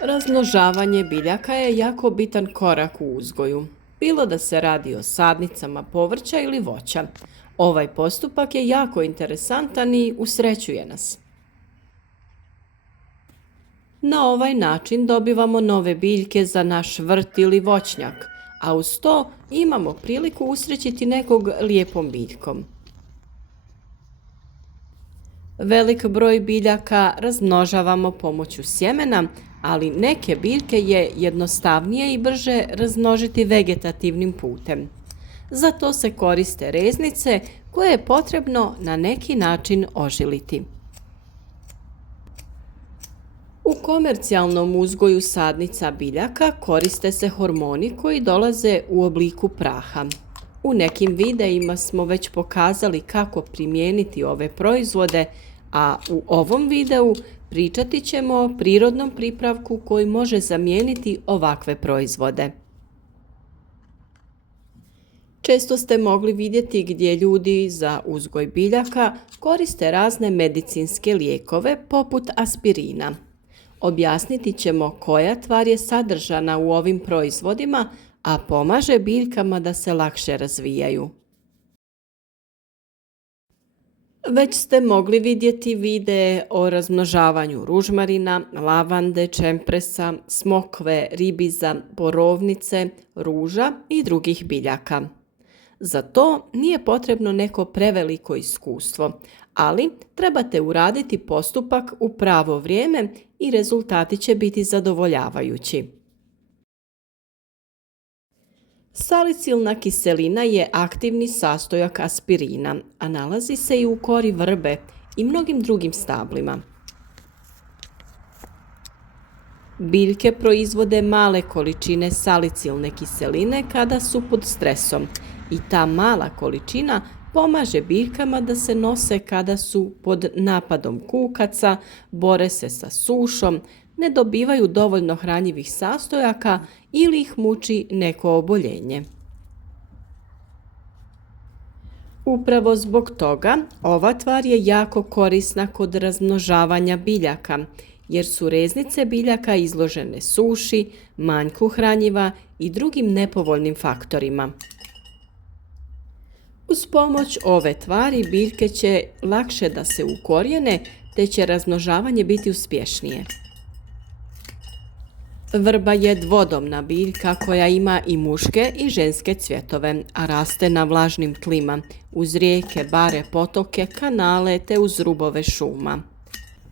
Razmnožavanje biljaka je jako bitan korak u uzgoju, bilo da se radi o sadnicama povrća ili voća. Ovaj postupak je jako interesantan i usrećuje nas. Na ovaj način dobivamo nove biljke za naš vrt ili voćnjak, a uz to imamo priliku usrećiti nekog lijepom biljkom. Velik broj biljaka razmnožavamo pomoću sjemena, ali neke biljke je jednostavnije i brže razmnožiti vegetativnim putem. Za to se koriste reznice koje je potrebno na neki način ožiliti. U komercijalnom uzgoju sadnica biljaka koriste se hormoni koji dolaze u obliku praha. U nekim videima smo već pokazali kako primijeniti ove proizvode, a u ovom videu pričati ćemo o prirodnom pripravku koji može zamijeniti ovakve proizvode. Često ste mogli vidjeti gdje ljudi za uzgoj biljaka koriste razne medicinske lijekove poput aspirina. Objasniti ćemo koja tvar je sadržana u ovim proizvodima, a pomaže biljkama da se lakše razvijaju. Već ste mogli vidjeti videe o razmnožavanju ružmarina, lavande, čempresa, smokve, ribiza, borovnice, ruža i drugih biljaka. Za to nije potrebno neko preveliko iskustvo, ali trebate uraditi postupak u pravo vrijeme i rezultati će biti zadovoljavajući. Salicilna kiselina je aktivni sastojak aspirina, a nalazi se i u kori vrbe i mnogim drugim stablima. Biljke proizvode male količine salicilne kiseline kada su pod stresom i ta mala količina pomaže biljkama da se nose kada su pod napadom kukaca, bore se sa sušom, ne dobivaju dovoljno hranjivih sastojaka ili ih muči neko oboljenje. Upravo zbog toga ova tvar je jako korisna kod razmnožavanja biljaka, jer su reznice biljaka izložene suši, manjku hranjiva i drugim nepovoljnim faktorima. Uz pomoć ove tvari biljke će lakše da se ukorijene, te će razmnožavanje biti uspješnije. Vrba je dvodomna biljka koja ima i muške i ženske cvjetove, a raste na vlažnim tlima, uz rijeke, bare, potoke, kanale te uz rubove šuma.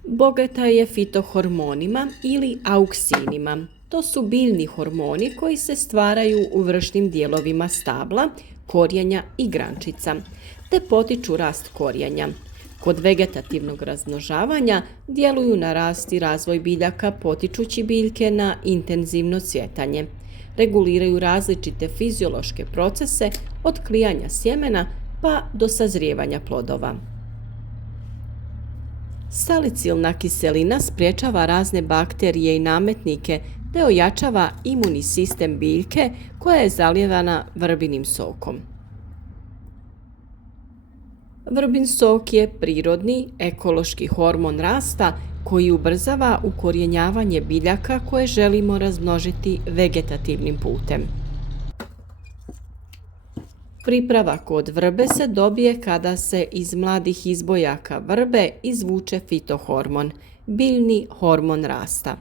Bogata je fitohormonima ili auksinima. To su biljni hormoni koji se stvaraju u vršnim dijelovima stabla, korijenja i grančica, te potiču rast korijenja. Kod vegetativnog razmnožavanja djeluju na rast i razvoj biljaka potičući biljke na intenzivno cvjetanje. Reguliraju različite fiziološke procese od klijanja sjemena pa do sazrijevanja plodova. Salicilna kiselina sprječava razne bakterije i nametnike te ojačava imunni sistem biljke koja je zalijevana vrbinim sokom. Vrbin sok je prirodni ekološki hormon rasta koji ubrzava ukorijenjavanje biljaka koje želimo razmnožiti vegetativnim putem. Pripravak od vrbe se dobije kada se iz mladih izbojaka vrbe izvuče fitohormon, biljni hormon rasta.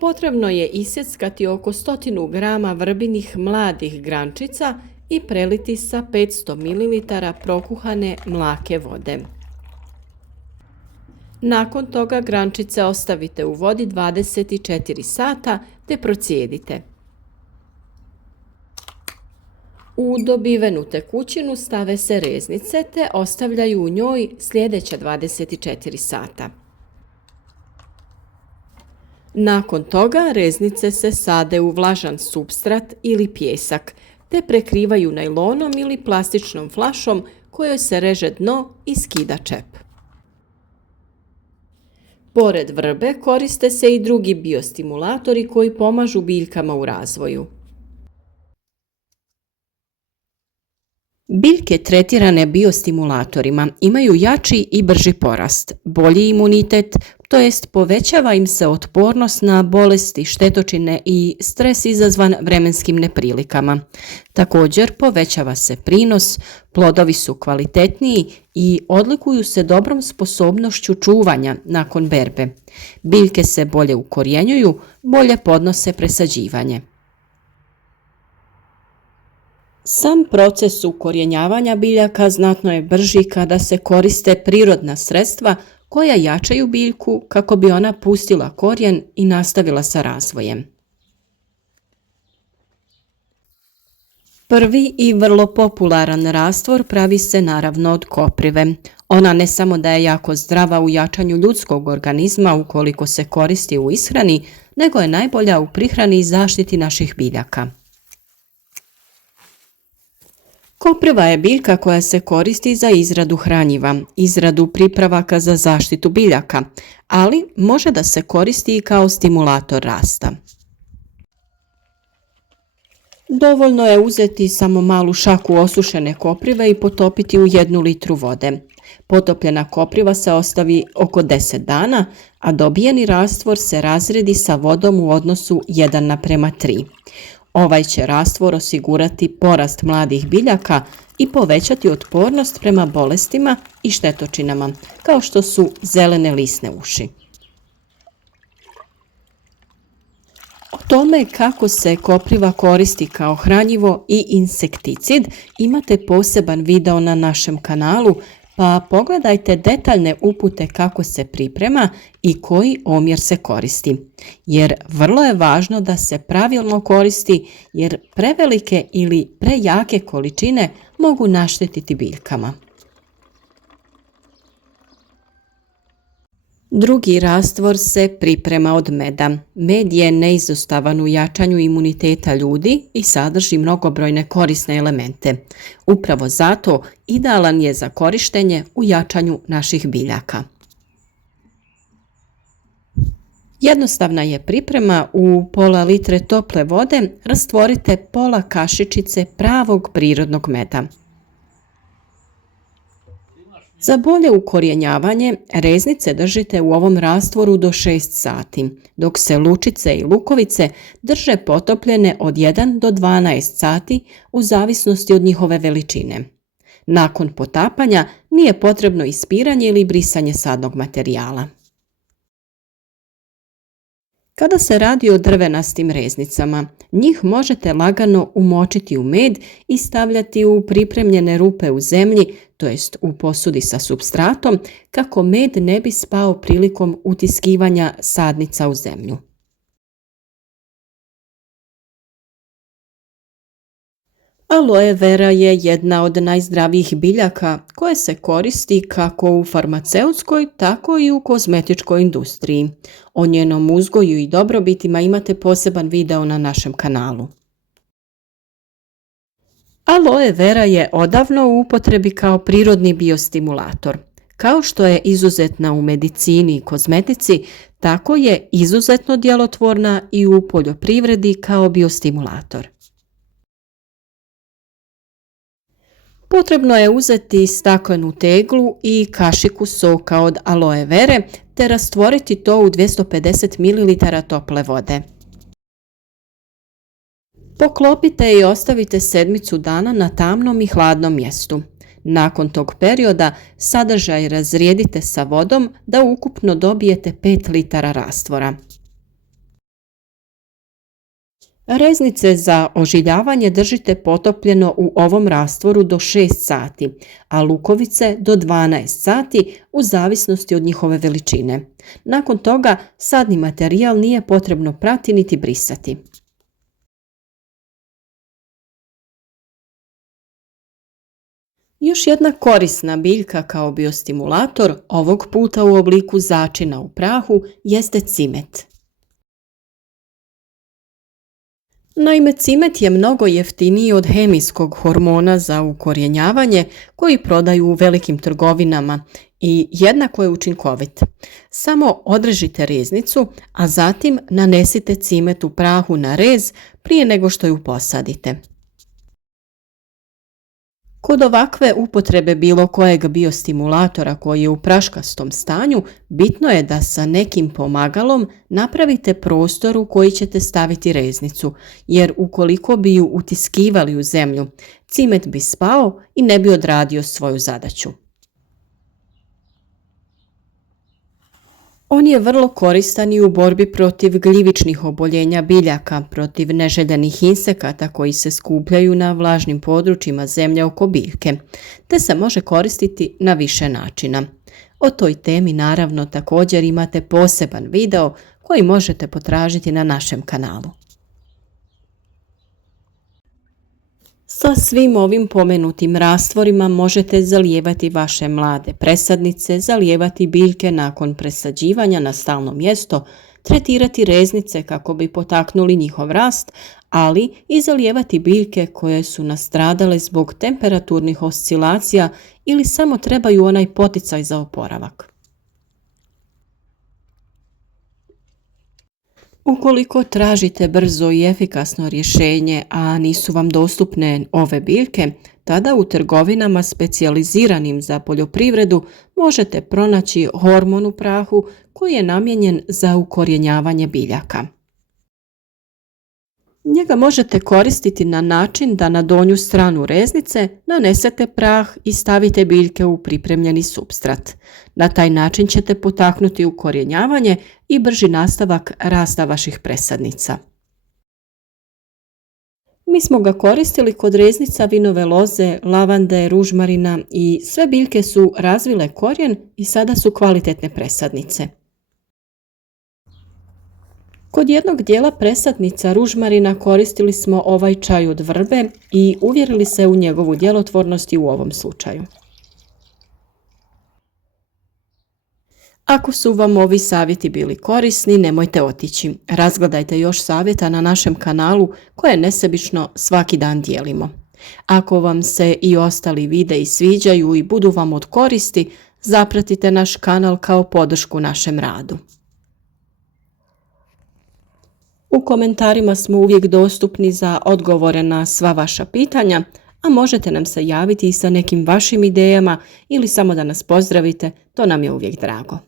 Potrebno je isjeckati oko 100 grama vrbinih mladih grančica i preliti sa 500 ml prokuhane mlake vode. Nakon toga grančice ostavite u vodi 24 sata te procijedite. U dobivenu tekućinu stave se reznice te ostavljaju u njoj sljedeća 24 sata. Nakon toga reznice se sade u vlažan supstrat ili pijesak te prekrivaju najlonom ili plastičnom flašom kojoj se reže dno i skida čep. Pored vrbe koriste se i drugi biostimulatori koji pomažu biljkama u razvoju. Biljke tretirane biostimulatorima imaju jači i brži porast, bolji imunitet to jest povećava im se otpornost na bolesti, štetočine i stres izazvan vremenskim neprilikama. Također povećava se prinos, plodovi su kvalitetniji i odlikuju se dobrom sposobnošću čuvanja nakon berbe. Biljke se bolje ukorjenjuju, bolje podnose presađivanje. Sam proces ukorjenjavanja biljaka znatno je brži kada se koriste prirodna sredstva koja jačaju biljku kako bi ona pustila korijen i nastavila sa razvojem. Prvi i vrlo popularan rastvor pravi se naravno od koprive. Ona ne samo da je jako zdrava u jačanju ljudskog organizma ukoliko se koristi u ishrani, nego je najbolja u prihrani i zaštiti naših biljaka. Kopriva je biljka koja se koristi za izradu hranjiva, izradu pripravaka za zaštitu biljaka, ali može da se koristi i kao stimulator rasta. Dovoljno je uzeti samo malu šaku osušene koprive i potopiti u 1 litru vode. Potopljena kopriva se ostavi oko 10 dana, a dobijeni rastvor se razredi sa vodom u odnosu 1:3. Ovaj će rastvor osigurati porast mladih biljaka i povećati otpornost prema bolestima i štetočinama, kao što su zelene lisne uši. O tome kako se kopriva koristi kao hranjivo i insekticid imate poseban video na našem kanalu, pa pogledajte detaljne upute kako se priprema i koji omjer se koristi. Jer vrlo je važno da se pravilno koristi, jer prevelike ili prejake količine mogu naštetiti biljkama. Drugi rastvor se priprema od meda. Med je neizostavan u jačanju imuniteta ljudi i sadrži mnogobrojne korisne elemente. Upravo zato idealan je za korištenje u jačanju naših biljaka. Jednostavna je priprema. U pola litre tople vode rastvorite pola kašičice pravog prirodnog meda. Za bolje ukorjenjavanje reznice držite u ovom rastvoru do 6 sati, dok se lučice i lukovice drže potopljene od 1 do 12 sati u zavisnosti od njihove veličine. Nakon potapanja nije potrebno ispiranje ili brisanje sadnog materijala. Kada se radi o drvenastim reznicama, njih možete lagano umočiti u med i stavljati u pripremljene rupe u zemlji, to jest u posudi sa supstratom, kako med ne bi spao prilikom utiskivanja sadnica u zemlju. Aloe vera je jedna od najzdravijih biljaka koje se koristi kako u farmaceutskoj, tako i u kozmetičkoj industriji. O njenom uzgoju i dobrobitima imate poseban video na našem kanalu. Aloe vera je odavno u upotrebi kao prirodni biostimulator. Kao što je izuzetna u medicini i kozmetici, tako je izuzetno djelotvorna i u poljoprivredi kao biostimulator. Potrebno je uzeti staklenu teglu i kašiku soka od aloe vere te rastvoriti to u 250 ml tople vode. Poklopite i ostavite 7 dana na tamnom i hladnom mjestu. Nakon tog perioda sadržaj razrijedite sa vodom da ukupno dobijete 5 litara rastvora. Reznice za ožiljavanje držite potopljeno u ovom rastvoru do 6 sati, a lukovice do 12 sati u zavisnosti od njihove veličine. Nakon toga sadni materijal nije potrebno prati niti brisati. Još jedna korisna biljka kao biostimulator, ovog puta u obliku začina u prahu, jeste cimet. Naime, cimet je mnogo jeftiniji od hemijskog hormona za ukorjenjavanje koji prodaju u velikim trgovinama i jednako je učinkovit. Samo odrežite reznicu, a zatim nanesite cimet u prahu na rez prije nego što ju posadite. Kod ovakve upotrebe bilo kojeg biostimulatora koji je u praškastom stanju, bitno je da sa nekim pomagalom napravite prostor u koji ćete staviti reznicu, jer ukoliko bi ju utiskivali u zemlju, cimet bi spao i ne bi odradio svoju zadaću. On je vrlo koristan i u borbi protiv gljivičnih oboljenja biljaka, protiv neželjenih insekata koji se skupljaju na vlažnim područjima zemlje oko biljke, te se može koristiti na više načina. O toj temi naravno također imate poseban video koji možete potražiti na našem kanalu. Sa svim ovim pomenutim rastvorima možete zalijevati vaše mlade presadnice, zalijevati biljke nakon presađivanja na stalno mjesto, tretirati reznice kako bi potaknuli njihov rast, ali i zalijevati biljke koje su nastradale zbog temperaturnih oscilacija ili samo trebaju onaj poticaj za oporavak. Ukoliko tražite brzo i efikasno rješenje, a nisu vam dostupne ove biljke, tada u trgovinama specijaliziranim za poljoprivredu možete pronaći hormon u prahu koji je namijenjen za ukorjenjavanje biljaka. Njega možete koristiti na način da na donju stranu reznice nanesete prah i stavite biljke u pripremljeni supstrat. Na taj način ćete potaknuti ukorjenjavanje i brži nastavak rasta vaših presadnica. Mi smo ga koristili kod reznica vinove loze, lavande, ružmarina i sve biljke su razvile korijen i sada su kvalitetne presadnice. Kod jednog dijela presadnica ružmarina koristili smo ovaj čaj od vrbe i uvjerili se u njegovu djelotvornost i u ovom slučaju. Ako su vam ovi savjeti bili korisni, nemojte otići. Razgledajte još savjeta na našem kanalu koje nesebično svaki dan dijelimo. Ako vam se i ostali videi sviđaju i budu vam od koristi, zapratite naš kanal kao podršku našem radu. U komentarima smo uvijek dostupni za odgovore na sva vaša pitanja, a možete nam se javiti i sa nekim vašim idejama ili samo da nas pozdravite, to nam je uvijek drago.